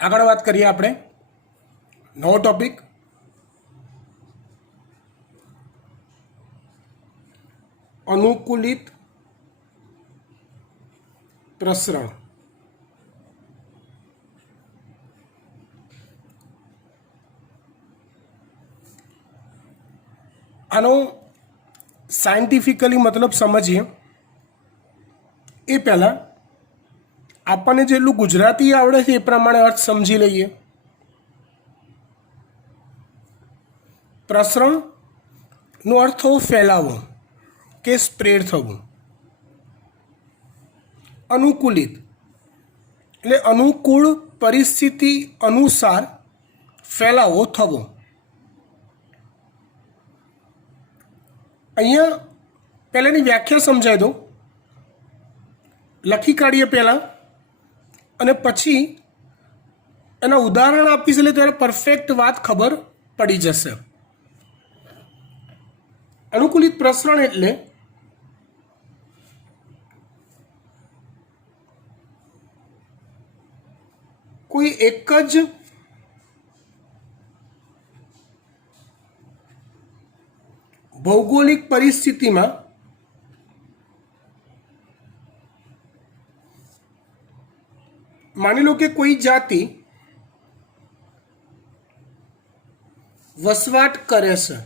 આગળ વાત કરીએ આપણે નવો ટોપિક અનુકૂલિત પ્રસરણ. આનો સાયન્ટિફિકલી મતલબ સમજીએ એ પહેલાં આપણને જેટલું ગુજરાતી આવડે છે એ પ્રમાણે અર્થ સમજી લઈએ. પ્રસરણનો અર્થ થવો ફેલાવો કે સ્પ્રેડ થવું. અનુકૂલિત એટલે અનુકૂળ પરિસ્થિતિ અનુસાર ફેલાવો થવો. અહીંયા પહેલાંની વ્યાખ્યા સમજાવી દઉં, લખી કાઢીએ પહેલાં અને પછી એના ઉદાહરણ આપીશ એટલે ત્યારે પરફેક્ટ વાત ખબર પડી જશે. અનુકૂલિત પ્રસરણ એટલે કોઈ એક જ ભૌગોલિક પરિસ્થિતિમાં માની લો કે કોઈ જાતિ વસવાટ કરે છે.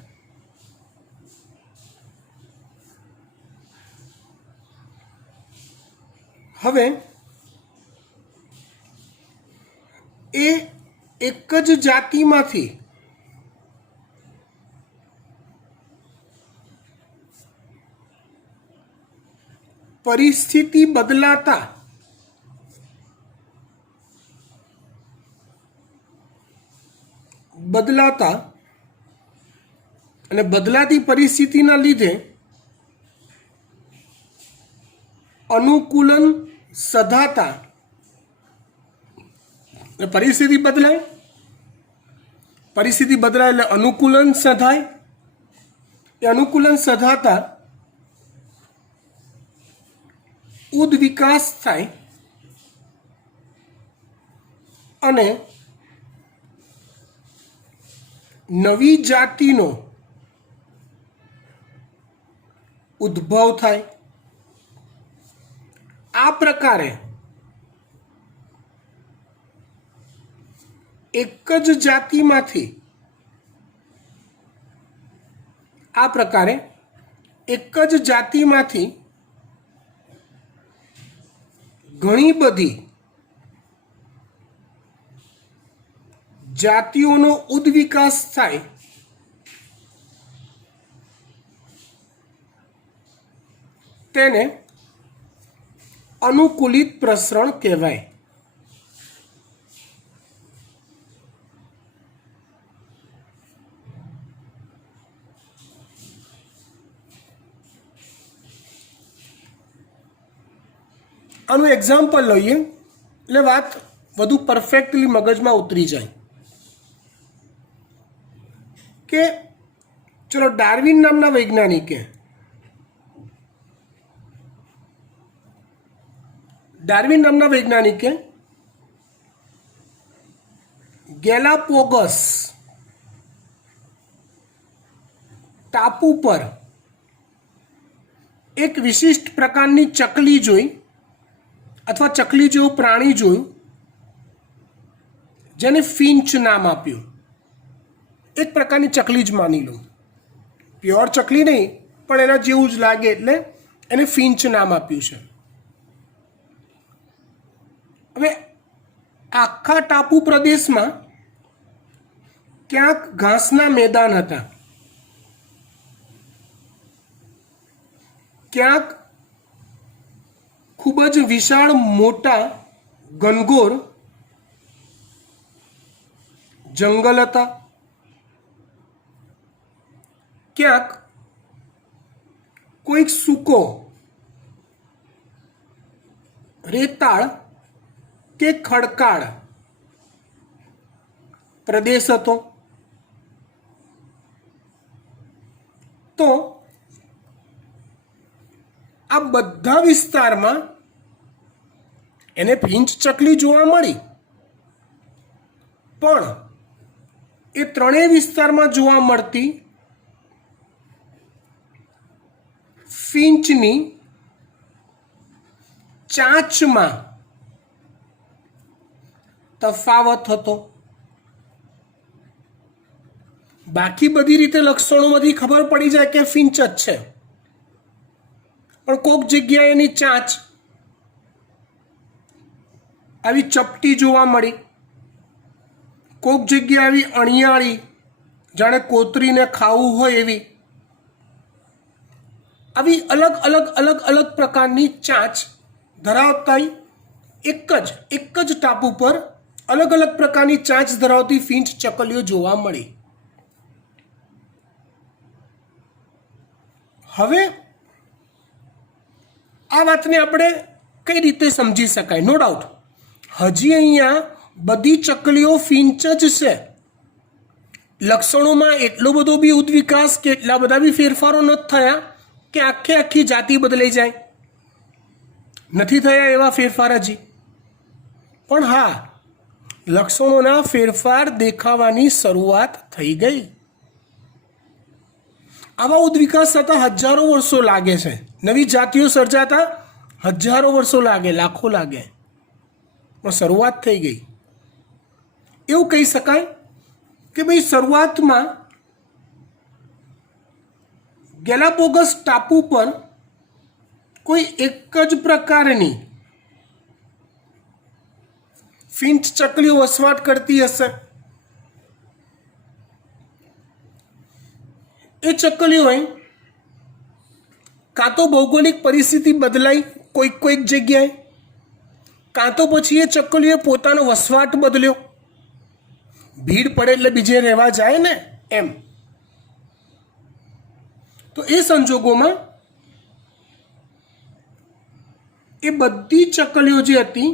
હવે એ એક જ જાતિમાંથી પરિસ્થિતિ બદલાતા અને બદલાતી પરિસ્થિતિના લીધે અનુકૂલન સધાતા, પરિસ્થિતિ બદલાય એટલે અનુકૂલન સધાય. એ અનુકૂલન સધાતા ઉદ્વિકાસ થાય અને નવી જાતિનો ઉદ્ભવ થાય. આ પ્રકારે એક જ જાતિમાંથી ઘણી બધી જાતિઓનો ઉદ્વિકાસ થાય તેને અનુકૂલિત પ્રસરણ કહેવાય. આનું એક્ઝામ્પલ લઈએ એટલે વાત વધુ પરફેક્ટલી મગજમાં ઉતરી જાય કે ચલો ડાર્વિન નામના વૈજ્ઞાનિકે ગેલાપોગસ ટાપુ પર એક વિશિષ્ટ પ્રકારની ચકલી જોઈ અથવા ચકલી જેવું પ્રાણી જોયું જેને ફિંચ નામ આપ્યું. એક પ્રકારની ચકલી જ માની લો, પ્યોર ચકલી નહીં પણ એના જેવું જ લાગે એટલે એને ફિંચ નામ આપ્યું છે. હવે આખા ટાપુ પ્રદેશમાં ક્યાંક ઘાસના મેદાન હતા, ક્યાંક ખૂબ જ વિશાળ મોટા ઘનઘોર જંગલ હતા, ક્યાંક કોઈક સૂકો રેતાળ કે ખડકાળ પ્રદેશ હતો. તો આ બધા વિસ્તારમાં એને ફિંચ ચકલી જોવા મળી પણ એ ત્રણેય વિસ્તારમાં જોવા મળતી ફિંચની ચાંચમાં તફાવત હતો. બાકી બધી રીતે લક્ષણોમાંથી ખબર પડી જાય કે ફિંચ જ છે, પણ કોઈક જગ્યાએ એની ચાંચ આવી ચપટી જોવા મળી, કોઈક જગ્યાએ આવી અણિયાળી જાણે કોતરીને ખાવું હોય એવી, આવી અલગ અલગ અલગ અલગ પ્રકારની ચાંચ ધરાવતા એક જ ટાપુ પર અલગ અલગ પ્રકારની ચાંચ ધરાવતી ફિંચ ચકલીઓ જોવા મળી. હવે આ વાતને આપણે કઈ રીતે સમજી શકાય? નો ડાઉટ હજી અહીંયા બધી ચકલીઓ ફિંચ જ છે. લક્ષણોમાં એટલો બધો બી ઉદ્વિકાસ કે એટલા બધા બી ફેરફારો નથી થયા કે આખી જાતિ બદલાઈ જાય. નથી થયા એવા ફેરફાર હજી. પણ હા, લક્ષણોના ફેરફાર દેખાવાની શરૂઆત થઈ ગઈ. આવા ઉદ્વિકાસ થતા હજારો વર્ષો લાગે છે. નવી જાતિઓ સર્જાતા હજારો વર્ષો લાગે, લાખો લાગે, પણ શરૂઆત થઈ ગઈ. એવું કહી શકાય કે ભાઈ શરૂઆતમાં ગેલાપોગસ ટાપુ પર કોઈ એક જ પ્રકારની ફિંચ ચકલીઓ વસવાટ કરતી હશે. એ ચકલીઓએ કાં તો ભૌગોલિક પરિસ્થિતિ બદલાઈ કોઈક જગ્યાએ, કાં તો પછી એ ચકલીઓએ પોતાનો વસવાટ બદલ્યો. ભીડ પડે એટલે બીજે રહેવા જાય ને એમ. તો એ સંજોગોમાં એ બધી ચકલીઓ જે હતી,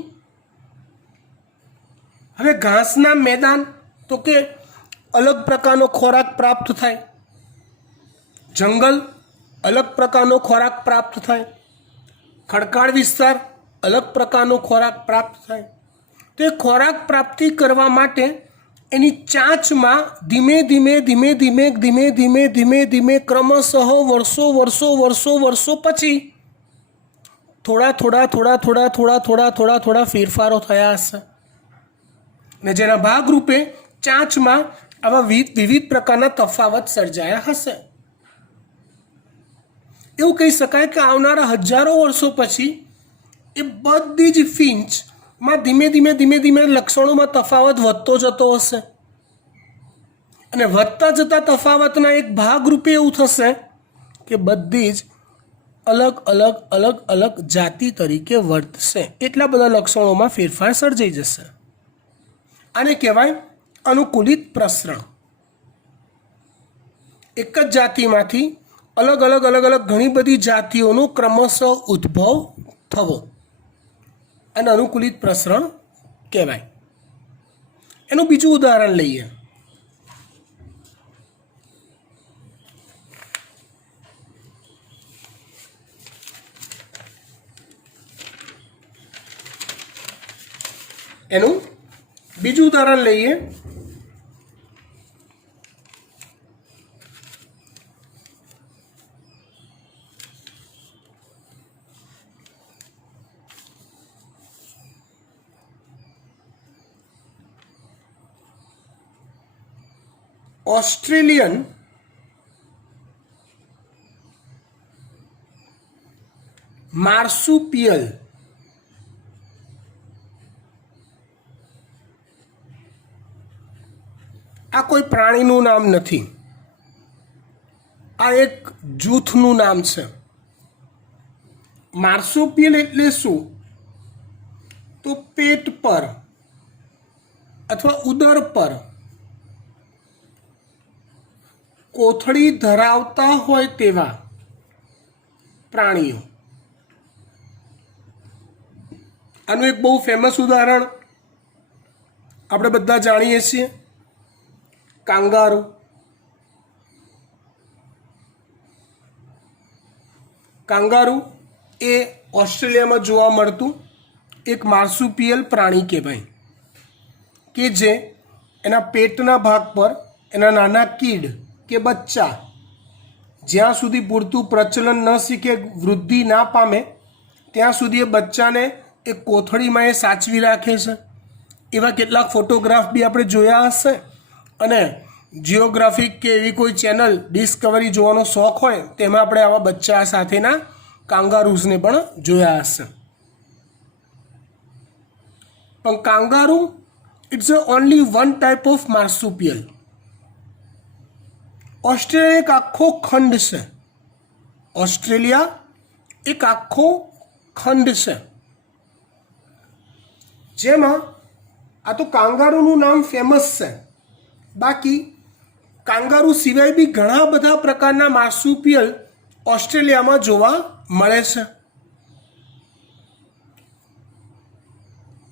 હવે ઘાસના મેદાન તો કે અલગ પ્રકારનો ખોરાક પ્રાપ્ત થાય, જંગલ અલગ પ્રકારનો ખોરાક પ્રાપ્ત થાય, ખડકાળ વિસ્તાર અલગ પ્રકારનો ખોરાક પ્રાપ્ત થાય. તો એ ખોરાક પ્રાપ્તિ કરવા માટે એની ચાંચમાં ધીમે ધીમે ક્રમશઃ વર્ષો પછી થોડા ફેરફારો થયા હશે. ને જેના ભાગરૂપે ચાંચમાં આવા વિવિધ પ્રકારના તફાવત સર્જાયા હશે. એવું કહી શકાય કે આવનારા હજારો વર્ષો પછી એ બધી જ ફિંચમાં ધીમે ધીમે લક્ષણોમાં તફાવત વધતો જતો હશે. અને વધતા જતા તફાવતના એક ભાગરૂપે એવું થશે કે બધી જ અલગ જાતિ તરીકે વર્તશે. એટલા બધા લક્ષણોમાં ફેરફાર સર્જાઈ જશે. આને કહેવાય અનુકૂલિત પ્રસરણ. એક જ જાતિમાંથી અલગ અલગ ઘણી બધી જાતિઓનો ક્રમશઃ ઉદ્ભવ થવો અને અનુકૂલિત પ્રસરણ કહેવાય. એનું બીજું ઉદાહરણ લઈએ. ऑस्ट्रेलियन मार्सुपियल આ કોઈ પ્રાણીનું નામ નથી, આ એક જૂથનું નામ છે. માર્સુપિયલ એટલે શું? તો પેટ પર અથવા ઉદર પર કોથળી ધરાવતા હોય તેવા પ્રાણીઓ. આનું એક બહુ ફેમસ ઉદાહરણ આપણે બધા જાણીએ છીએ, કાંગારૂ. કાંગારૂ એ ઓસ્ટ્રેલિયામાં જોવા મળતું એક માર્સુપિયલ પ્રાણી કહેવાય કે જે એના પેટના ભાગ પર એના નાના કીડ કે બચ્ચા જ્યાં સુધી પૂરતું પ્રચલન ન શીખે, વૃદ્ધિ ના પામે, ત્યાં સુધી એ બચ્ચાને એ કોથળીમાં એ સાચવી રાખે છે. એવા કેટલાક ફોટોગ્રાફ બી આપણે જોયા હશે. અને જિયોગ્રાફિક કે એવી કોઈ ચેનલ ડિસ્કવરી જોવાનો શોખ હોય તેમાં આપણે આવા બચ્ચા સાથેના કાંગારૂઝને પણ જોયા હશે. પણ kangaroo it's only one type of marsupial. Australia એક આખો ખંડ છે. ઓસ્ટ્રેલિયા એક આખો ખંડ છે જેમાં આ તો કાંગારૂનું નામ ફેમસ છે. બાકી કાંગારૂ સિવાય બી ઘણા બધા પ્રકારના માર્સુપિયલ ઓસ્ટ્રેલિયામાં જોવા મળે છે,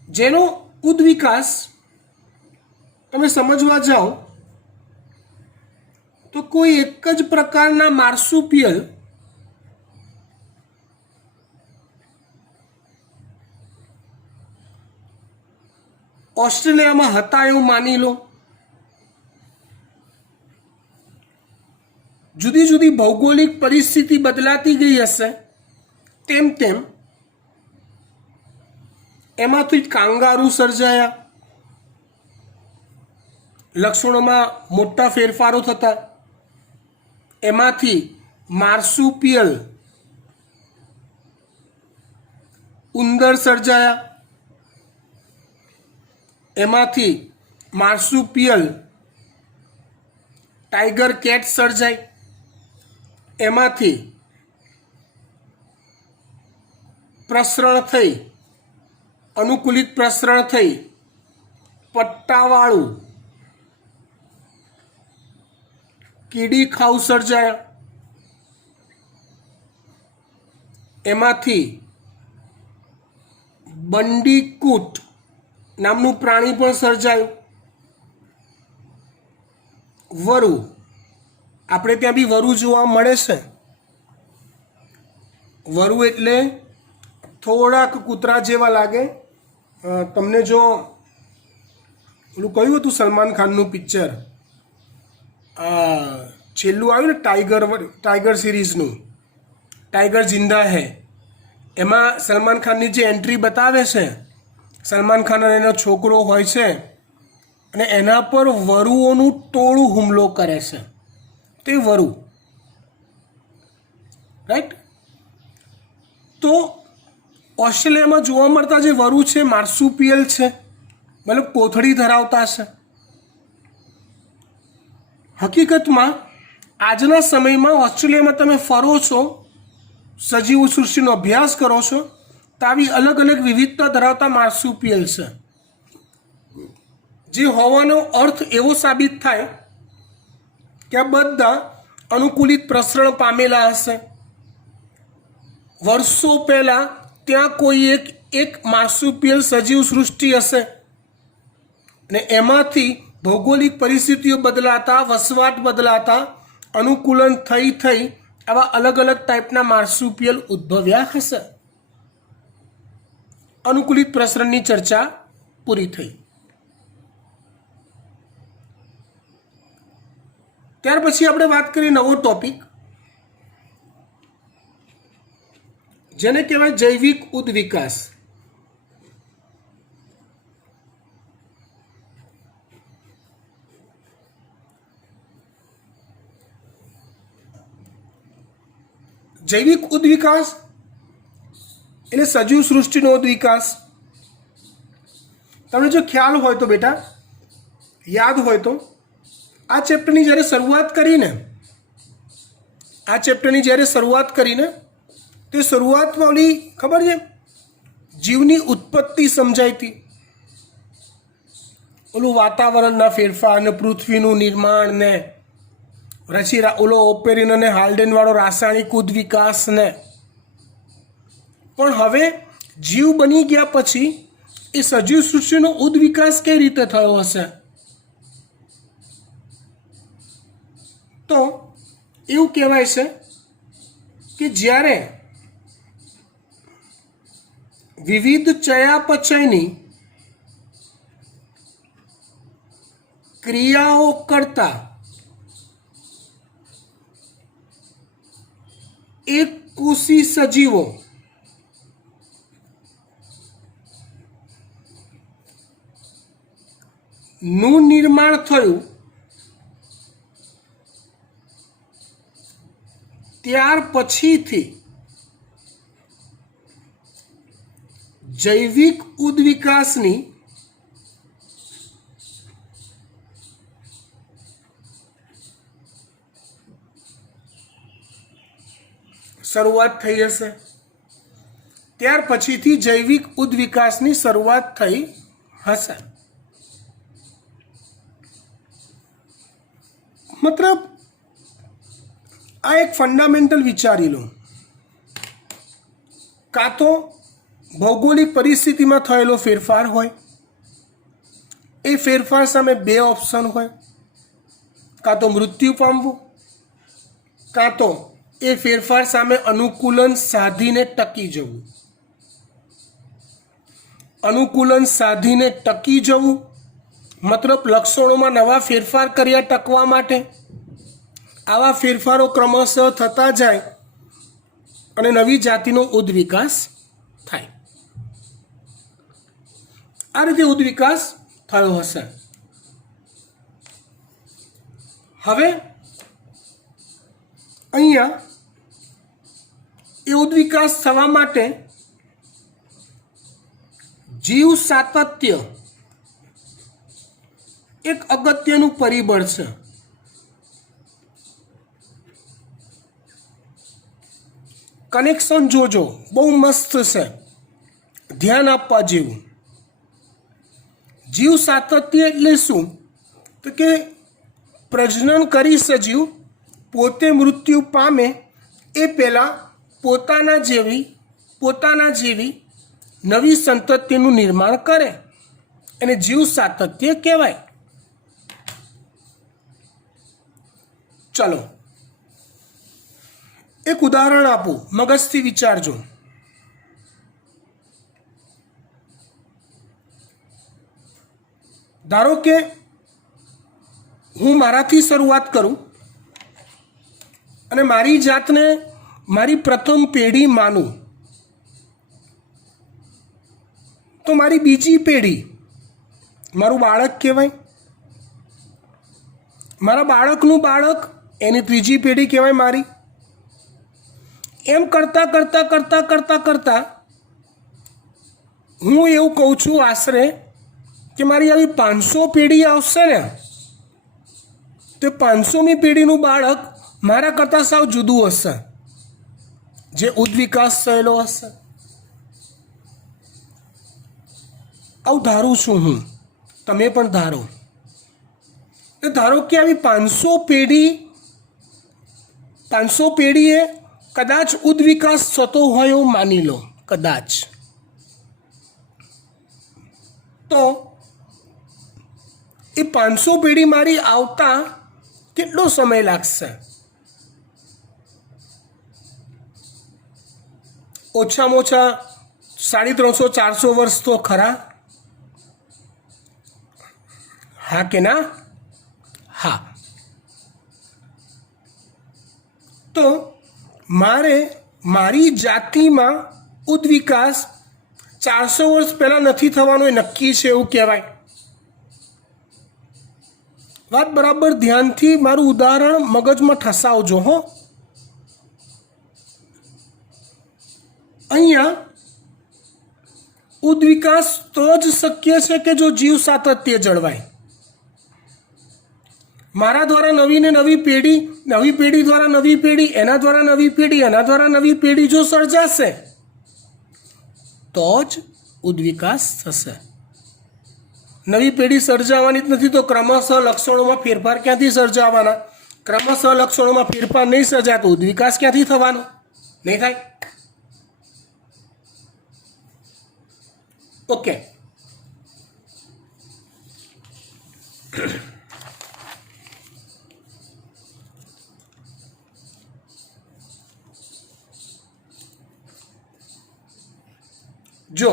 જેનો ઉદ્વિકાસ તમે સમજવા જાઓ તો કોઈ એક જ પ્રકારના માર્સુપિયલ ઓસ્ટ્રેલિયામાં હતા એવું માની લો. જુદી જુદી ભૌગોલિક પરિસ્થિતિ બદલાતી ગઈ હશે તેમ તેમ એમાંથી કાંગારૂ સર્જાયા. લક્ષણોમાં મોટા ફેરફારો થતા એમાંથી માર્સુપિયલ ઉંદર સર્જાયા. એમાંથી માર્સુપિયલ ટાઈગર કેટ સર્જાય. એમાંથી પ્રસરણ થઈ, અનુકૂલિત પ્રસરણ થઈ પટ્ટાવાળું કીડી ખાવ સર્જાયા. એમાંથી બંડીકૂટ નામનું પ્રાણી પણ સર્જાયું. વરુ, આપણે ત્યાં બી વરુ જોવા મળે છે. વરુ એટલે થોડાક કૂતરા જેવા લાગે. તમને જો પેલું કયું હતું સલમાન ખાનનું પિક્ચર છેલ્લું આવ્યું ને ટાઈગર સિરીઝનું, ટાઈગર જિંદા હૈ, એમાં સલમાન ખાનની જે એન્ટ્રી બતાવે છે, સલમાન ખાન અને એનો છોકરો હોય છે અને એના પર વરુઓનું ટોળું હુમલો કરે છે. તે વરુ, રાઈટ. તો ઓસ્ટ્રેલિયામાં જોવા મળતા જે વરુ છે માર્સુપિયલ છે, મતલબ કોથળી ધરાવતા છે. હકીકતમાં આજના સમયમાં ઓસ્ટ્રેલિયામાં તમે ફરો છો, સજીવ સૃષ્ટિનો અભ્યાસ કરો છો, તો આવી અલગ અલગ વિવિધતા ધરાવતા માર્સુપિયલ છે, જે હોવાનો અર્થ એવો સાબિત થાય કે આ બધા અનુકૂલિત પ્રસરણ પામેલા હશે. વર્ષો પહેલાં ત્યાં કોઈ એક માર્સુપિયલ સજીવ સૃષ્ટિ હશે અને એમાંથી ભૌગોલિક પરિસ્થિતિઓ બદલાતા, વસવાટ બદલાતા, અનુકૂલન થઈ આવા અલગ અલગ ટાઈપના માર્સુપિયલ ઉદ્ભવ્યા હશે. અનુકૂલિત પ્રસરણની ચર્ચા પૂરી થઈ. ત્યાર પછી આપણે વાત કરીએ નવો ટોપિક, જેને કહેવાય જૈવિક ઉદ્વિકાસ. જૈવિક ઉદ્વિકાસ એટલે સજીવ સૃષ્ટિનો ઉદ્વિકાસ. તમને જો ખ્યાલ હોય તો બેટા, યાદ હોય તો, આ ચેપ્ટરની જ્યારે શરૂઆત કરીને તે શરૂઆતમાં ઓલી ખબર છે જીવની ઉત્પત્તિ સમજાઈ હતી. ઓલું વાતાવરણના ફેરફાર ને પૃથ્વીનું નિર્માણ ને પછી ઓલો ઓપેરિન અને હાલ્ડેનવાળો રાસાયણિક ઉદ્વિકાસ ને. પણ હવે જીવ બની ગયા પછી એ સજીવ સૃષ્ટિનો ઉદ્વિકાસ કઈ રીતે થયો હશે? તો એવું કહેવાય છે કે જ્યારે વિવિધ ચયાપચયની ક્રિયાઓ કરતા એક કોષી સજીવો નું નિર્માણ થયું ત્યાર પછીથી જૈવિક ઉદ્વિકાસની શરૂઆત થઈ હશે. ત્યાર પછીથી જૈવિક ઉદ્વિકાસની શરૂઆત થઈ હશે. મતલબ આ એક ફંડામેન્ટલ વિચારી લો. કાં તો ભૌગોલિક પરિસ્થિતિમાં થયેલો ફેરફાર હોય, એ ફેરફાર સામે બે ઓપ્શન હોય, કાં તો મૃત્યુ પામવું, કાં તો એ ફેરફાર સામે અનુકૂલન સાધીને ટકી જવું. અનુકૂલન સાધીને ટકી જવું મતલબ લક્ષણોમાં નવા ફેરફાર કર્યા ટકવા માટે. આવા ફેરફારો ક્રમશઃ થતા જાય અને નવી જાતિનો ઉદ્વિકાસ થાય. આ રીતે ઉદ્વિકાસ થયો હશે. હવે અહીંયા એ ઉદ્વિકાસ થવા માટે જીવ સાતત્ય એક અગત્યનું પરિબળ છે. કનેક્શન જોજો, બહુ મસ્ત છે, ધ્યાન આપવા જેવું. જીવ સાતત્ય એટલે શું? તો કે પ્રજનન કરી સજીવ પોતે મૃત્યુ પામે એ પહેલાં પોતાના જેવી નવી સંતતિનું નિર્માણ કરે એને જીવ સાતત્ય કહેવાય. ચલો એક ઉદાહરણ આપું, મગજથી વિચારજો. ધારો કે હું મારાથી શરૂઆત કરું અને મારી જાતને મારી પ્રથમ પેઢી માનું, તો મારી બીજી પેઢી મારું બાળક કહેવાય. મારા બાળકનું બાળક એની ત્રીજી પેઢી કહેવાય મારી. એમ કરતાં હું એવું કહું છું આશરે કે મારી આવી 500 પેઢી આવશે ને, તો 500મી પેઢીનું બાળક મારા કરતાં સાવ જુદું હશે, જે ઉદ્વિકાસ થયેલો હશે. આવું ધારું છું હું, તમે પણ ધારો. ધારો કે આવી 500 પેઢીએ કદાચ ઉદ્વિકાસ થતો હોય એવું માની લો, કદાચ. તો એ 500 પેઢી મારી આવતા કેટલો સમય લાગશે? ઓછામાં ઓછા 350-400 વર્ષ તો ખરા. હા કે ના? હા. તો મારી જાતિમાં ઉદ્વિકાસ 400 વર્ષ પહેલાં નથી થવાનો એ નક્કી છે એવું કહેવાય. વાત બરાબર ધ્યાનથી મારું ઉદાહરણ મગજમાં ઠસાવજો હો. અહીંયા ઉદ્વિકાસ તો જ શક્ય છે કે જો જીવ સાતત્ય જળવાય. મારા દ્વારા નવી ને નવી પેઢી, નવી પેઢી દ્વારા નવી પેઢી, એના દ્વારા નવી પેઢી, એના દ્વારા નવી પેઢી જો સર્જાશે તો જ ઉદ્વિકાસ થશે. નવી પેઢી સર્જાવાની જ નથી તો ક્રમશઃ લક્ષણોમાં ફેરફાર ક્યાંથી સર્જાવાના? ક્રમશઃ લક્ષણોમાં ફેરફાર નહીં સર્જાય તો ઉદ્વિકાસ ક્યાંથી થવાનો? નહીં થાય. ઓકે. જો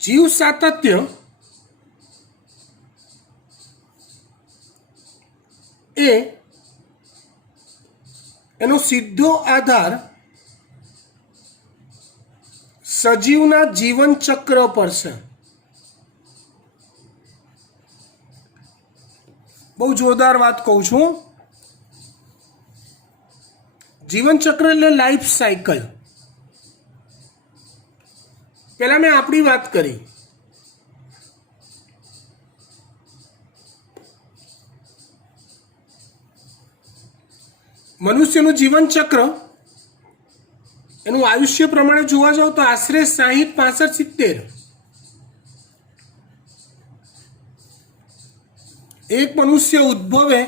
જીવ સાતત્ય એ એનો સીધો આધાર સજીવના જીવન ચક્ર પર છે. બહુ જોરદાર વાત કહું છું. જીવન ચક્ર એટલે લાઈફ સાયકલ. પહેલા મેં આપણી વાત કરી. મનુષ્યનું જીવન ચક્ર એનું આયુષ્ય પ્રમાણે જોવા જાવ તો આશરે 60, 65, 70. એક મનુષ્ય ઉદ્ભવે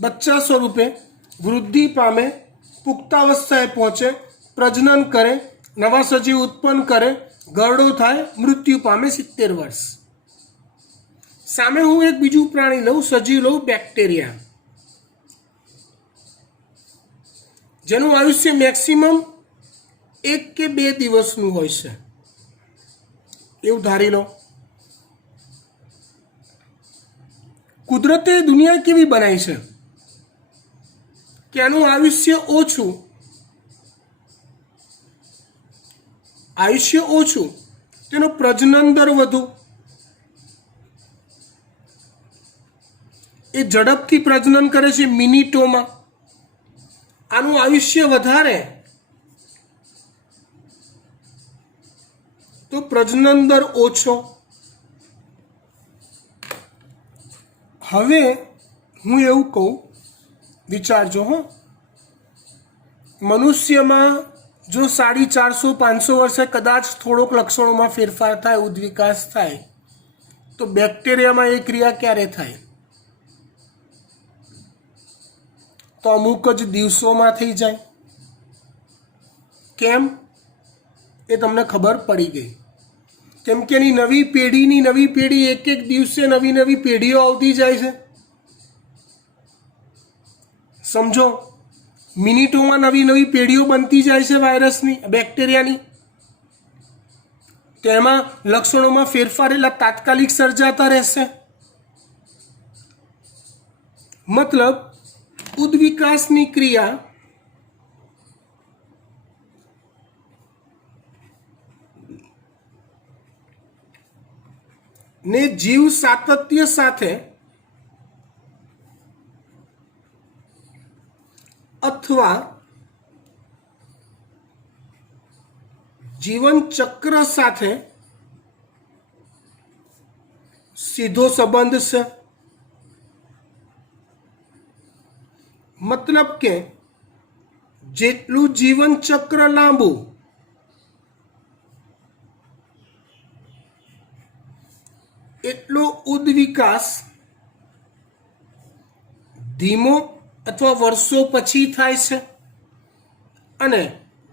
બચ્ચા સ્વરૂપે, વૃદ્ધિ પામે, પુખ્તાવસ્થાએ પહોંચે, પ્રજનન કરે, નવા સજીવ ઉત્પન્ન કરે, ગરડો થાય, મૃત્યુ પામે 70 વર્ષ. સામે હું એક બીજું પ્રાણી લઉં, સજીવ લઉં, બેક્ટેરિયા, જેનું આયુષ્ય મેક્સિમમ 1 કે 2 દિવસનું હોય છે, એવું ધારી લો. કુદરતે દુનિયા કેવી બનાવી છે કે આનું આયુષ્ય ઓછું, તેનો પ્રજનન દર વધુ, એ ઝડપથી પ્રજનન કરે છે મિનિટોમાં. આનું આયુષ્ય વધારે તો પ્રજનન દર ઓછો. હવે હું એવું કહું, વિચારજો હો, મનુષ્યમાં જો 450, 500 વર્ષે કદાચ થોડોક લક્ષણોમાં ફેરફાર થાય, ઉદ્વિકાસ થાય, તો બેક્ટેરિયામાં એ ક્રિયા ક્યારે થાય? તો અમુક જ દિવસોમાં થઈ જાય. કેમ? એ તમને ખબર પડી ગઈ. કેમ કે એની નવી પેઢી એક દિવસે નવી પેઢીઓ આવતી જાય છે. સમજો, મિનિટોમાં નવી પેઢીઓ બનતી જાય છે વાયરસની, બેક્ટેરિયાની. તેમાં લક્ષણોમાં ફેરફાર એટલા તાત્કાલિક સર્જાતા રહેશે. મતલબ ઉદ્વિકાસની ક્રિયા ને જીવ સાતત્ય સાથે અથવા જીવન ચક્ર સાથે સીધો સંબંધ છે. મતલબ કે જેટલું જીવન ચક્ર લાંબુ એટલો ઉદ્વિકાસ ધીમો અથવા વર્ષો પછી થાય છે, અને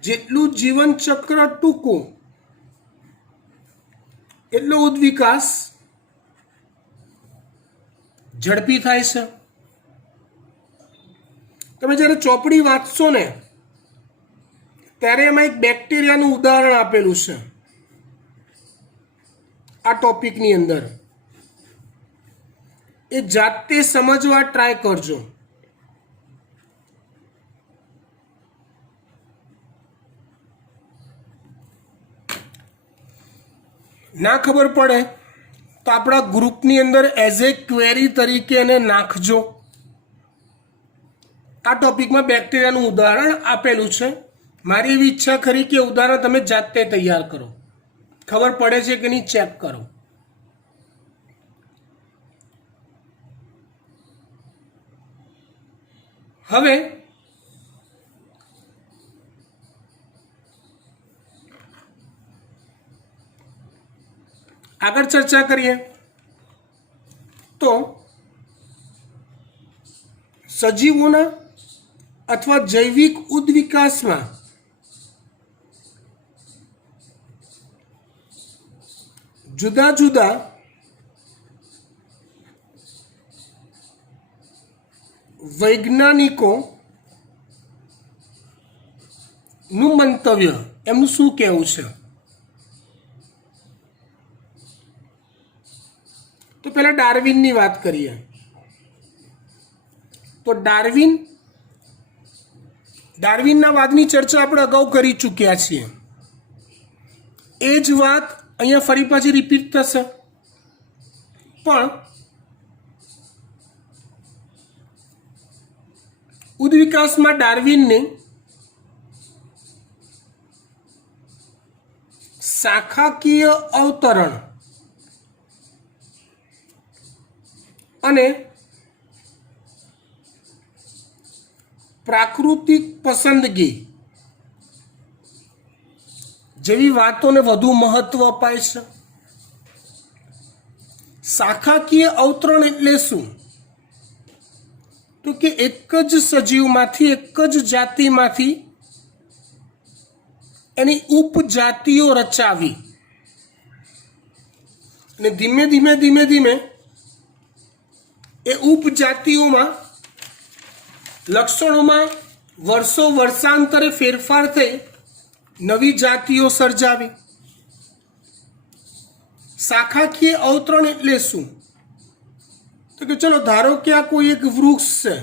જેટલું જીવન ચક્ર ટૂંકું એટલો ઉદ્વિકાસ ઝડપી થાય છે. તમે જ્યારે ચોપડી વાંચશો ને ત્યારે એમાં એક બેક્ટેરિયાનું ઉદાહરણ આપેલું છે આ ટોપિકની અંદર. એ જાતે સમજવા ટ્રાય કરજો. ના ખબર પડે તો આપણા ગ્રુપની અંદર એઝ એ ક્વેરી તરીકે એને નાખજો. આ ટોપિકમાં બેક્ટેરિયાનું ઉદાહરણ આપેલું છે. મારી એવી ઈચ્છા ખરી કે ઉદાહરણ તમે જાતે તૈયાર કરો, ખબર પડે છે કે નહીં ચેક કરો. હવે આગળ ચર્ચા કરીએ તો સજીવોના અથવા જૈવિક ઉદ્વિકાસમાં જુદા જુદા વૈજ્ઞાનિકોનું મંતવ્ય, એમનું શું કહેવું છે? તો પહેલા ડાર્વિનની વાત કરીએ. તો ડાર્વિનના વાદની ચર્ચા આપણે અગાઉ કરી ચૂક્યા છીએ. એ જ વાત અહીંયા ફરી પાછી રિપીટ થશે, પણ ઉદ્વિકાસમાં ડાર્વિનને શાખાકીય અવતરણ અને પ્રાકૃતિક પસંદગી જેવી વાતોને વધુ મહત્વ અપાય છે. શાખાકીય અવતરણ એટલે શું? તો કે એક જ સજીવમાંથી, એક જ જાતિમાંથી એની ઉપજાતિઓ રચાવી અને ધીમે ધીમે એ ઉપજાતિઓમાં લક્ષણોમાં વર્ષાંતરે ફેરફાર થઈ નવી જાતિઓ સર્જાવી. શાખાકીય અવતરણ એટલે શું? તો કે ચલો ધારો કે આ કોઈ એક વૃક્ષ છે,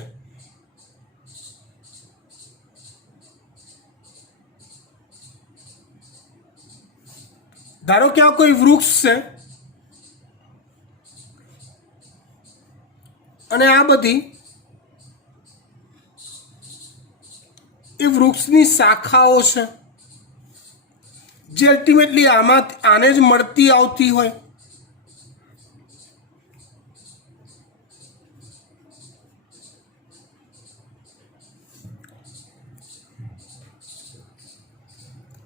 ધારો કે આ કોઈ વૃક્ષ છે અને આ બધી એ વૃક્ષની શાખાઓ છે જે અલ્ટિમેટલી આને જ મળતી આવતી હોય.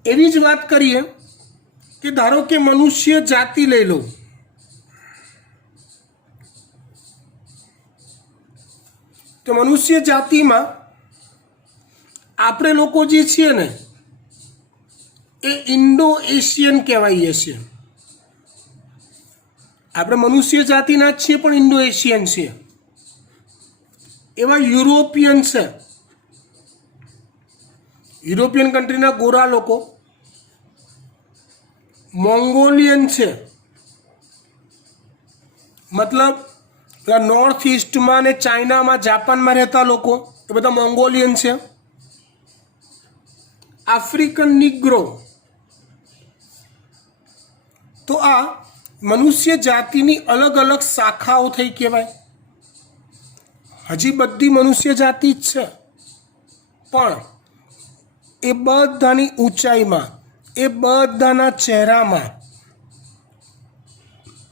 એવી જ વાત કરીએ કે ધારો કે મનુષ્ય જાતિ લઈ લો, તો મનુષ્ય જાતિમાં આપણે લોકો જે છીએ ને એ ઇન્ડો એશિયન કહેવાઈએ છીએ. આપણે મનુષ્ય જાતિના જ છીએ પણ ઇન્ડો એશિયન છીએ. એવા યુરોપિયન છે, યુરોપિયન કન્ટ્રીના ગોરા લોકો. મોંગોલિયન છે, મતલબ નોર્થ ઇસ્ટમાં ને ચાઇનામાં, જાપાનમાં રહેતા લોકો એ બધા મોંગોલિયન છે. આફ્રિકન નિગ્રો, તો આ મનુષ્ય જાતિની અલગ અલગ શાખાઓ થઈ કહેવાય. હજી બધી મનુષ્ય જાતિ જ છે, પણ એ બધાની ઊંચાઈમાં, એ બધાના ચહેરામાં,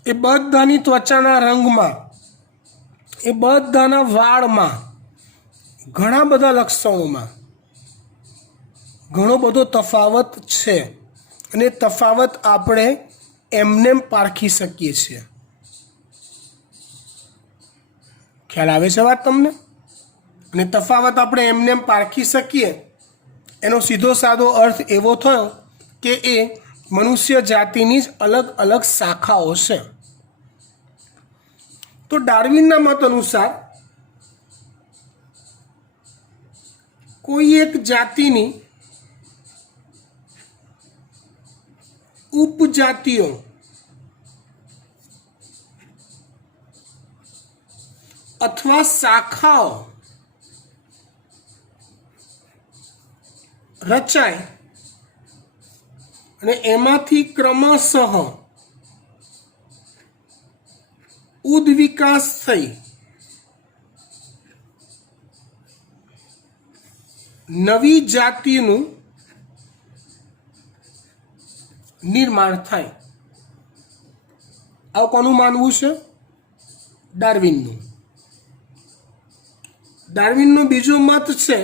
એ બધાની ત્વચાના રંગમાં, એ બધાના વાળમાં, ઘણા બધા લક્ષણોમાં ઘણો બધો તફાવત છે. અને તફાવત આપણે એમનેમ પારખી શકીએ છીએ. ખ્યાલ આવે છે વાત તમને? અને તફાવત આપણે એમનેમ પારખી શકીએ એનો સીધો સાદો અર્થ એવો થયો કે એ મનુષ્ય જાતિની જ અલગ અલગ શાખાઓ છે. તો ડાર્વિનના મત અનુસાર કોઈ એક જાતિની ઉપજાતિઓ અથવા શાખાઓ રચાય અને એમાંથી ક્રમશઃ ઉદ્વિકાસ થઈ નવી જાતિનું નિર્માણ થાય. આવું કોનું માનવું છે? ડાર્વિનનું. ડાર્વિનનો બીજો મત છે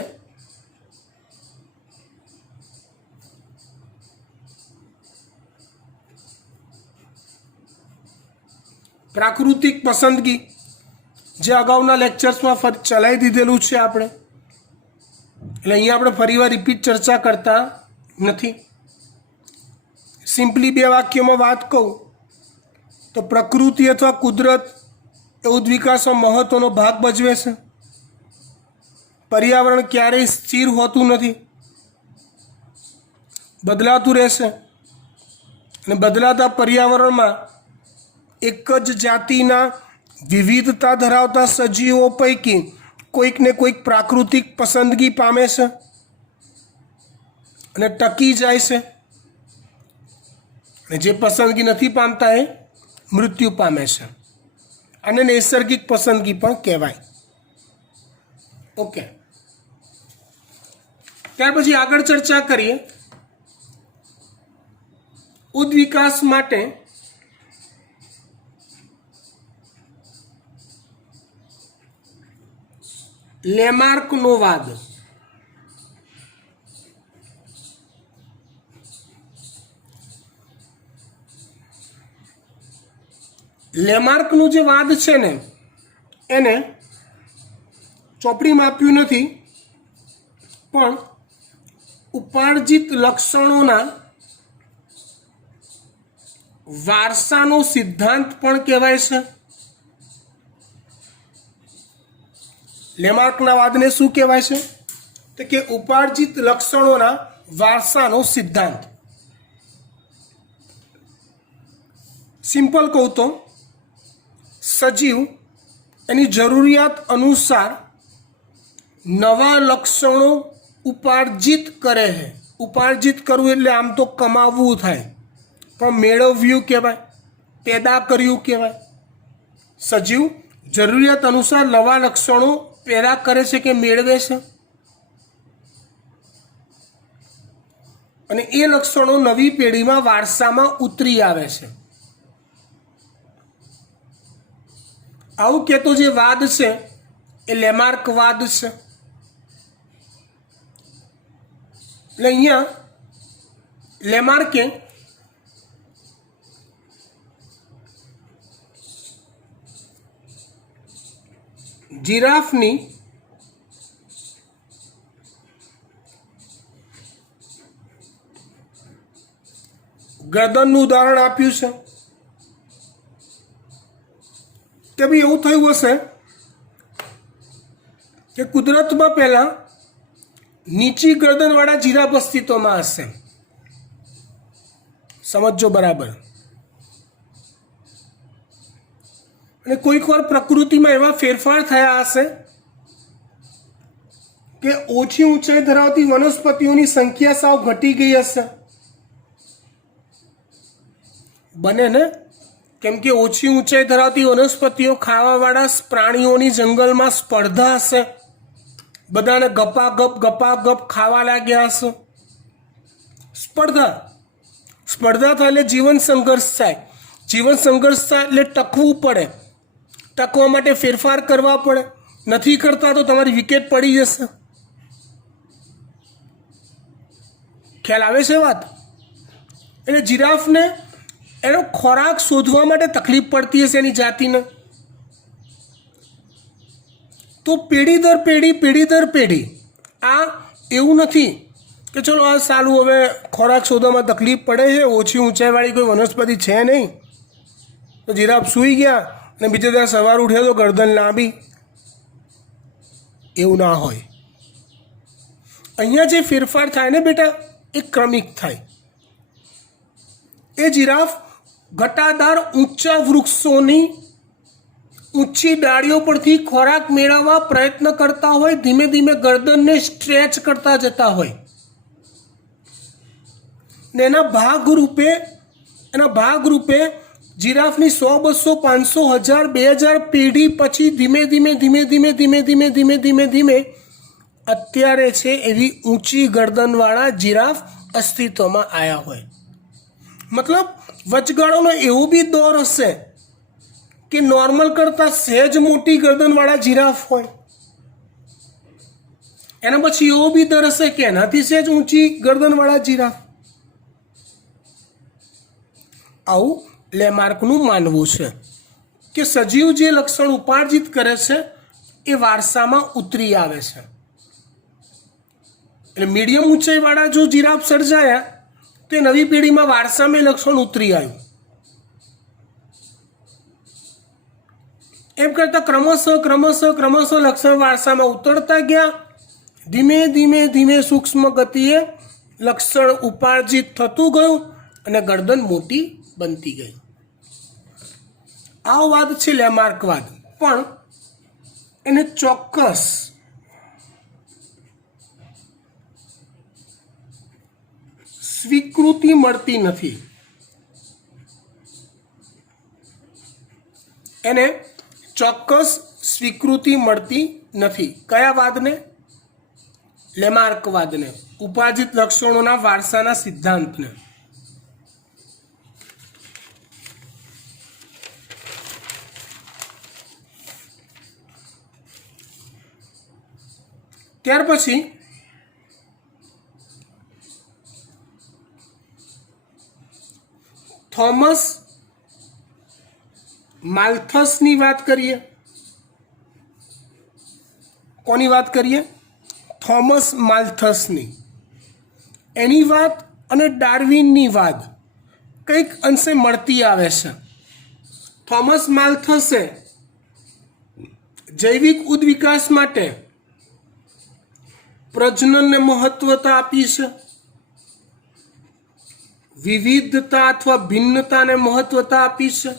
પ્રાકૃતિક પસંદગી, જે અગાઉના લેક્ચર્સમાં ચલાવી દીધેલું છે આપણે, એટલે અહીંયા આપણે ફરીવાર રિપીટ ચર્ચા કરતા નથી. સિમ્પલી બે વાક્યોમાં વાત કહું તો પ્રકૃતિ અથવા કુદરત એ ઉદ્વિકાસમાં મહત્વનો ભાગ ભજવે છે. પર્યાવરણ ક્યારેય સ્થિર હોતું નથી, બદલાતું રહેશે. અને બદલાતા પર્યાવરણમાં એક જ જાતિના વિવિધતા ધરાવતા સજીવો પૈકી કોઈક ને કોઈક પ્રાકૃતિક પસંદગી પામે છે અને ટકી જાય છે, અને જે પસંદગી નથી પામતા એ મૃત્યુ પામે છે. અને નૈસર્ગિક પસંદગી પણ કહેવાય. ઓકે, ત્યાર પછી આગળ ચર્ચા કરીએ. ઉદ્વિકાસ માટે લેમાર્કનો વાદ. લેમાર્કનો જે વાદ છે ને એને ચોપડીમાં આપ્યું નથી, પણ ઉપાર્જિત લક્ષણોના વારસાનો સિદ્ધાંત પણ કહેવાય છે. લેમાર્કના વાદને શું કહેવાય છે? તો કે ઉપાર્જિત લક્ષણોના વારસાનો સિદ્ધાંત. સિમ્પલ કહું તો સજીવ એની જરૂરિયાત અનુસાર નવા લક્ષણો ઉપાર્જિત કરે છે. ઉપાર્જિત કરવું એટલે આમ તો કમાવવું થાય, પણ મેળવ્યું કહેવાય, પેદા કર્યું કહેવાય. સજીવ જરૂરિયાત અનુસાર નવા લક્ષણો પેદા કરે છે કે મેળવે છે, અને એ લક્ષણો નવી પેઢીમાં વારસામાં ઉતરી આવે છે. આવું કહેતો જે વાદ છે એ લેમાર્ક વાદ છે. એટલે અહીંયા લેમાર્કે જીરાફની ગરદનનું ઉદાહરણ આપ્યું છે કે ભાઈ એવું થયું હશે કે કુદરતમાં પહેલા નીચી ગરદનવાળા જીરાફ અસ્તિત્વમાં હશે. સમજો બરાબર. અને કોઈક વાર પ્રકૃતિમાં એવા ફેરફાર થયા હશે કે ઓછી ઊંચાઈ ધરાવતી વનસ્પતિઓની સંખ્યા સાવ ઘટી ગઈ હશે. બને ને? કેમ કે ઓછી ઊંચાઈ ધરાવતી વનસ્પતિઓ ખાવાવાળા પ્રાણીઓની જંગલમાં સ્પર્ધા હશે, બધાને ગપાગપ ખાવા લાગ્યા હશે. સ્પર્ધા થાય એટલે જીવન સંઘર્ષ થાય. જીવન સંઘર્ષ થાય એટલે ટકવું પડે. ટકવા માટે ફેરફાર કરવા પડે. નથી કરતા તો તમારી વિકેટ પડી જશે. ખ્યાલ આવે છે વાત? એટલે જીરાફને એનો ખોરાક શોધવા માટે તકલીફ પડતી હશે એની જાતિને. તો પેઢી દર પેઢી આ એવું નથી કે ચલો આ સાલું હવે ખોરાક શોધવામાં તકલીફ પડે છે, ઓછી ઊંચાઈવાળી કોઈ વનસ્પતિ છે નહીં, તો જીરાફ સૂઈ ગયા અને બીજે દિવસ સવાર ઉઠ્યા તો ગરદન લાંબી. એવું ના હોય. અહીંયા જે ફેરફાર થાય ને બેટા એ ક્રમિક થાય. એ જીરાફ ઘટાદાર ઊંચા વૃક્ષોની ઊંચી ડાળીઓ પરથી ખોરાક મેળવવા પ્રયત્ન કરતા હોય, ધીમે ધીમે ગરદનને સ્ટ્રેચ કરતા જતા હોય, ને એના ભાગરૂપે જીરાફની 100, 200, 500, 1000, 2000 પેઢી પછી ધીમે અત્યારે છે એવી ઊંચી ગરદનવાળા જીરાફ અસ્તિત્વમાં આવ્યા હોય. મતલબ વચગાળાનો એવો બી દોર હશે કે નોર્મલ કરતાં સહેજ મોટી ગરદનવાળા જીરાફ હોય. એના પછી એવો બી દર હશે કે એનાથી સહેજ ઊંચી ગરદનવાળા જીરાફ. આવું લેમાર્કનું માનવું છે કે સજીવ જે લક્ષણ ઉપાર્જિત કરે છે એ વારસામાં ઉતરી આવે છે. એટલે મીડિયમ ઊંચાઈવાળા જો જીરાફ સર્જાયા તો એ નવી પેઢીમાં વારસામાં લક્ષણ ઉતરી આવ્યું. એમ કરતાં ક્રમશઃ લક્ષણ વારસામાં ઉતરતા ગયા. ધીમે સૂક્ષ્મ ગતિએ લક્ષણ ઉપાર્જિત થતું ગયું અને ગરદન મોટી બનતી ગઈ. આ વાદ છે લેમાર્કવાદ. પણ એને ચોક્કસ સ્વીકૃતિ મળતી નથી, એને ચોક્કસ સ્વીકૃતિ મળતી નથી. કયા વાદને? લેમાર્કવાદને, ઉપાર્જિત લક્ષણોના વારસાના સિદ્ધાંતને. ત્યાર પછી થોમસ માલ્થસની વાત કરીએ. કોની વાત કરીએ? થોમસ માલ્થસની. એની વાત અને ડાર્વિનની વાત કંઈક અંશે મળતી આવે છે. થોમસ માલ્થસે જૈવિક ઉદ્વિકાસ માટે પ્રજનનને મહત્વતા આપી છે, વિવિધતા અથવા ભિન્નતાને મહત્વતા આપી છે,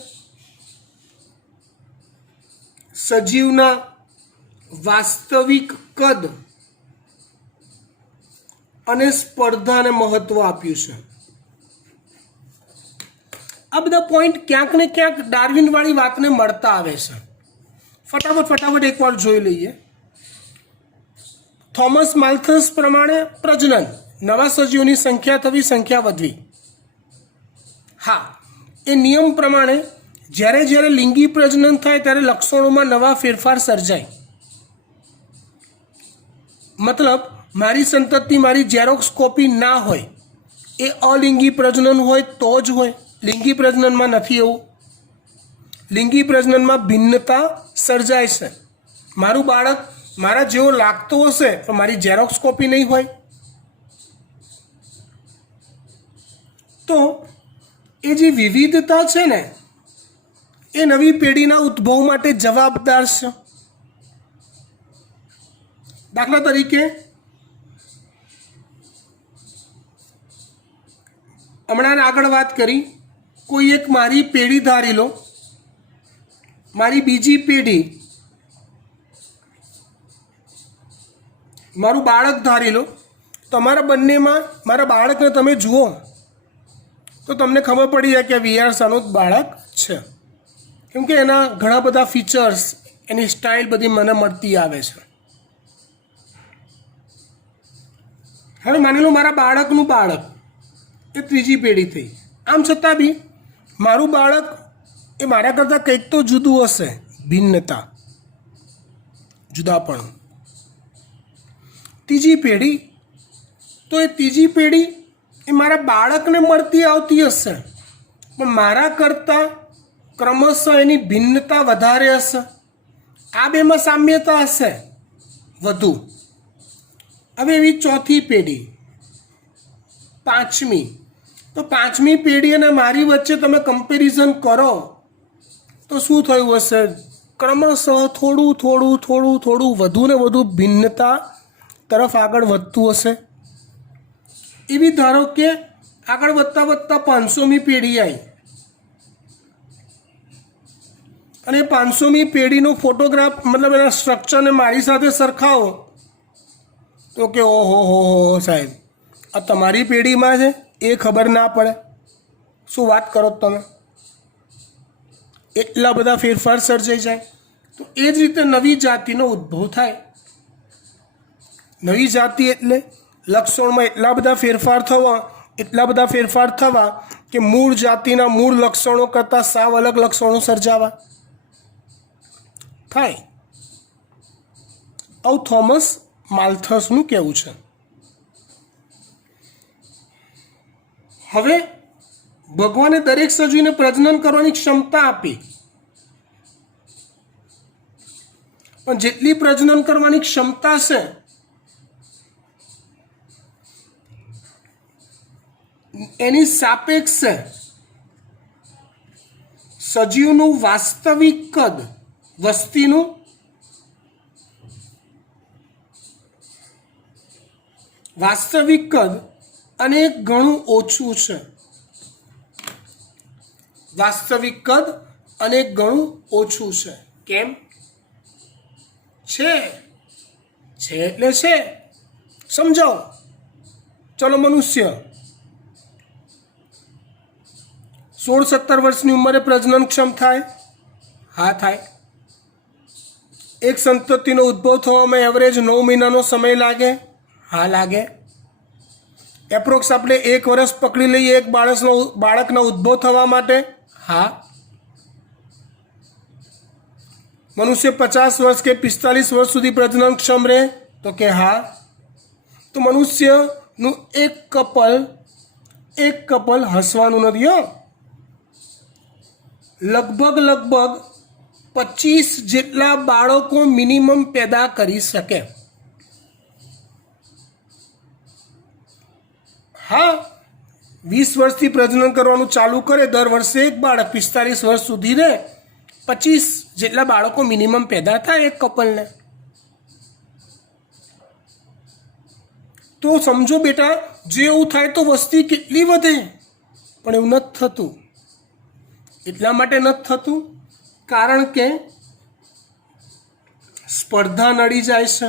સજીવના વાસ્તવિક કદ અને સ્પર્ધાને મહત્વ આપ્યું છે. આ બધા પોઈન્ટ ક્યાંક ને ક્યાંક ડાર્વિન વાળી વાતને મળતા આવે છે. ફટાફટ એકવાર જોઈ લઈએ. થોમસ માલ્થસ પ્રમાણે પ્રજનન, નવા સજીવોની સંખ્યા થવી, સંખ્યા વધવી. હા, એ નિયમ પ્રમાણે જ્યારે લિંગી પ્રજનન થાય ત્યારે લક્ષણોમાં નવા ફેરફાર સર્જાય. મતલબ મારી સંતતિ મારી ઝેરોક્સ કોપી ના હોય, એ અલિંગી પ્રજનન હોય તો જ હોય. લિંગી પ્રજનનમાં નથી એવું. લિંગી પ્રજનનમાં ભિન્નતા સર્જાય છે. મારું બાળક મારા જેવો લાગતો હશે પણ મારી ઝેરોક્સ કોપી નહીં હોય. તો એ જે વિવિધતા છે ને, એ નવી પેઢીના ઉદ્ભવ માટે જવાબદાર છે. દાખલા તરીકે હમણાં આગળ વાત કરી, કોઈ એક મારી પેઢી ધારી લો, મારી બીજી પેઢી, મારું બાળક ધારી લો. તમારા બંનેમાં મારા બાળકને તમે જુઓ તો તમને ખબર પડી જાય કે વિયારસાનું જ બાળક છે, કેમ કે એના ઘણા બધા ફીચર્સ, એની સ્ટાઇલ બધી મને મળતી આવે છે. હવે માની લો મારા બાળકનું બાળક એ ત્રીજી પેઢી થઈ. આમ છતાં બી મારું બાળક એ મારા કરતાં કંઈક તો જુદું હશે, ભિન્નતા, જુદાપણું. ત્રીજી પેઢી, તો એ ત્રીજી પેઢી એ મારા બાળકને મળતી આવતી હશે, પણ મારા કરતાં ક્રમશઃ એની ભિન્નતા વધારે હશે. આ બેમાં સામ્યતા હશે વધુ. હવે એવી ચોથી પેઢી, પાંચમી. તો પાંચમી પેઢી અને મારી વચ્ચે તમે કમ્પેરિઝન કરો તો શું થયું હશે? ક્રમશઃ થોડું વધુ ને વધુ ભિન્નતા તરફ આગળ વધતું હશે. એવી ધારો કે આગળ વધતા 500મી પેઢી આવી અને 500મી પેઢીનો ફોટોગ્રાફ, મતલબ એના સ્ટ્રક્ચરને મારી સાથે સરખાવો તો કે ઓહો સાહેબ, આ તમારી પેઢીમાં છે એ ખબર ના પડે. શું વાત કરો તમે? એટલા બધા ફેરફાર સર્જાઈ જાય. તો એ જ રીતે નવી જાતિનો ઉદ્ભવ થાય. નવી જાતિ એટલે લક્ષણમાં એટલા બધા ફેરફાર થવા કે મૂળ જાતિના મૂળ લક્ષણો કરતાં સાવ અલગ લક્ષણો સર્જાવા થાય. આવું થોમસ માલ્થસનું કહેવું છે. હવે ભગવાને દરેક સજીવને પ્રજનન કરવાની ક્ષમતા આપી, પણ જેટલી પ્રજનન કરવાની ક્ષમતા છે એની સાપેક્ષે સજીવનું વાસ્તવિક કદ, વસ્તીનું વાસ્તવિક કદ અનેક ગણું ઓછું છે. વાસ્તવિક કદ અનેક ગણું ઓછું છે. કેમ? છે એટલે છે. સમજાવો. ચલો, મનુષ્ય 16-17 વર્ષની ઉંમરે પ્રજનનક્ષમ થાય? હા, થાય. એક સંતતિનો ઉદ્ભવ થવામાં એવરેજ 9 મહિનાનો સમય લાગે? હા, લાગે. એપ્રોક્સ આપણે 1 વર્ષ પકડી લઈએ એક બાળકનો ઉદ્ભવ થવા માટે? હા. મનુષ્ય 50 વર્ષ કે 45 વર્ષ સુધી પ્રજનનક્ષમ રહે? તો કે હા. તો મનુષ્યનું એક કપલ હસવાનું નથી હો, લગભગ 25 જેટલા બાળકો મિનિમમ પેદા કરી શકે. હા, 20 વર્ષથી પ્રજનન કરવાનું ચાલુ કરે, દર વર્ષે એક બાળક, 45 વર્ષ સુધી રહે, 25 જેટલા બાળકો મિનિમમ પેદા થાય એક કપલને. તો સમજો બેટા, જે એવું થાય તો વસ્તી કેટલી વધે, પણ એવું નથી થતું. એટલા માટે નથી થતું કારણ કે સ્પર્ધા નડી જાય છે.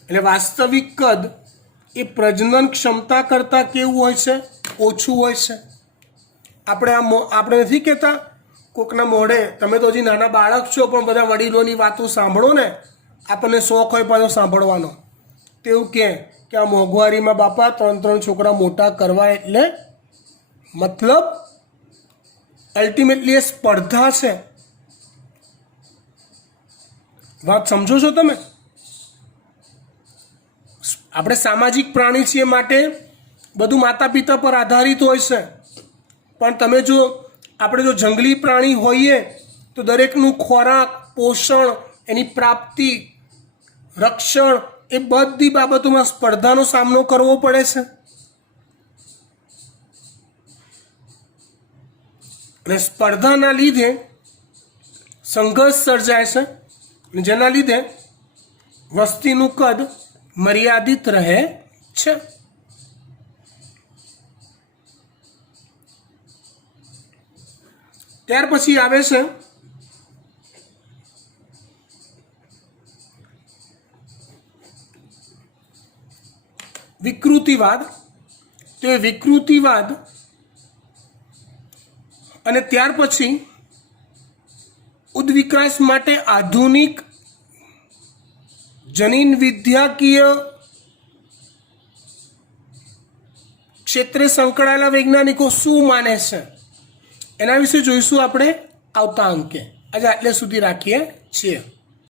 એટલે વાસ્તવિક કદ એ પ્રજનન ક્ષમતા કરતાં કેવું હોય છે? ઓછું હોય છે. આપણે નથી કહેતા કોકના મોઢે, તમે તો હજી નાના બાળક છો પણ બધા વડીલોની વાતો સાંભળો ને, આપણને શોખ હોય પાછો સાંભળવાનો. તેવું કે આ મોંઘવારીમાં બાપા 3 છોકરા મોટા કરવા એટલે મતલબ અલ્ટિમેટલી એ સ્પર્ધા છે. વાત સમજો છો તમે? આપણે સામાજિક પ્રાણી છીએ માટે બધું માતા પિતા પર આધારિત હોય છે. પણ આપણે જો જંગલી પ્રાણી હોઈએ તો દરેકનું ખોરાક, પોષણ, એની પ્રાપ્તિ, રક્ષણ, એ બધી બાબતોમાં સ્પર્ધાનો સામનો કરવો પડે છે. અને સ્પર્ધાના લીધે સંઘર્ષ સર્જાય છે, જેના લીધે વસ્તીનું કદ મર્યાદિત રહે છે. ત્યાર પછી આવે છે વિકૃતિવાદ. તો એ વિકૃતિવાદ અને ત્યાર પછી ઉદ્વિકાસ માટે આધુનિક જનીન વિદ્યાકીય ક્ષેત્રે સંકળાયેલા વૈજ્ઞાનિકો શું માને છે એના વિશે જોઈશું આપણે આવતા અંકે. આજે આટલે સુધી રાખીએ છીએ.